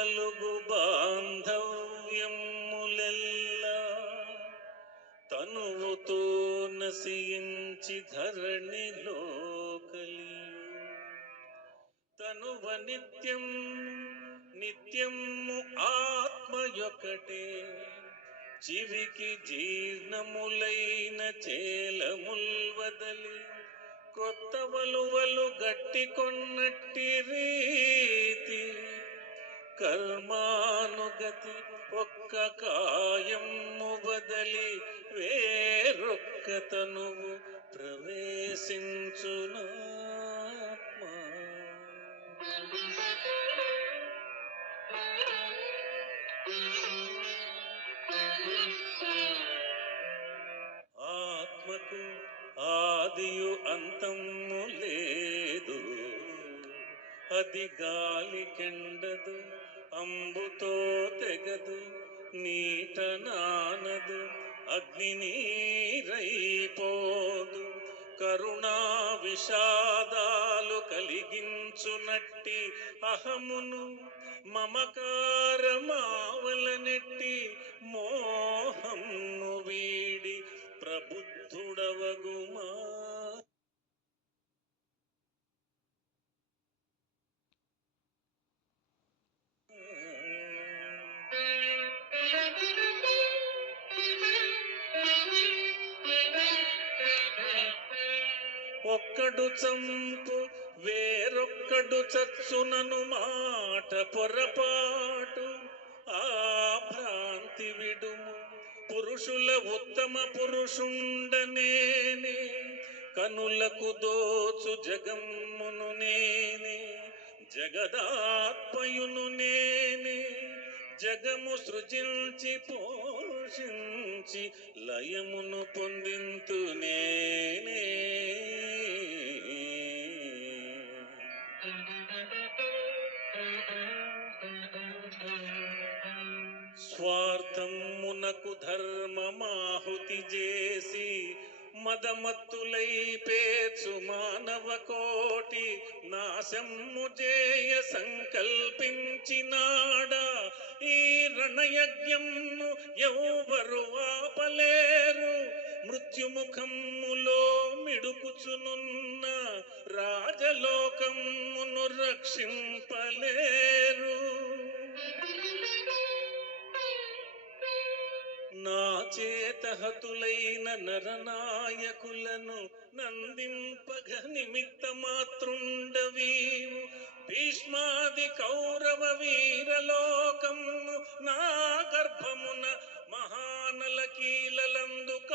కలుగు బాంధవ్యములెల్లా తనువుతో నశించి ధరణిలో కలియు తనువ నిత్యం నిత్యము ఆత్మయొకటే. చివికి జీర్ణములైన చేలముల్ వదలి కొత్త వలువలు గట్టి కొన్నట్టి రీతి కర్మానుగతి ఒక్క కాయము బదలి వేరొక్క తనువు ప్రవేశించునాత్మా ఆత్మకు ఆదియు అంతము లేదు అది గాలి కెండదు. అంబుతో తెగదు నీట నానదు అగ్ని నీరైపోదు కరుణా విషాదాలు కలిగించునట్టి అహమును మమకారమావలనెట్టి ఒక్కడు చంపు వేరొక్కడు చచ్చునను మాట పొరపాటు. ఆ భ్రాంతి విడుము పురుషుల ఉత్తమ పురుషుండనేనే. కనులకు దోచు జగమ్మును నేనే జగదాత్మయును నేనే. జగము సృజించి పోషించి లయమును పొందింతు నేనే స్వార్థమునకు ధర్మమాహుతి చేసి మదమత్తులై పేర్చు మానవ కోటి నాశము చేయ సంకల్పించినాడా. ఈ రణయజ్ఞము ఎవరు ఆపలేరు. మృత్యుముఖములో మిడుకుచునున్న రాజలోకమును రక్షింపలేరు. నా చేతహతులైన నరనాయకులను నందింపగ నిమిత్త మాతృండవీవు భీష్మాది కౌరవ వీరలోకము నా గర్భమున మహానల కీలలందుక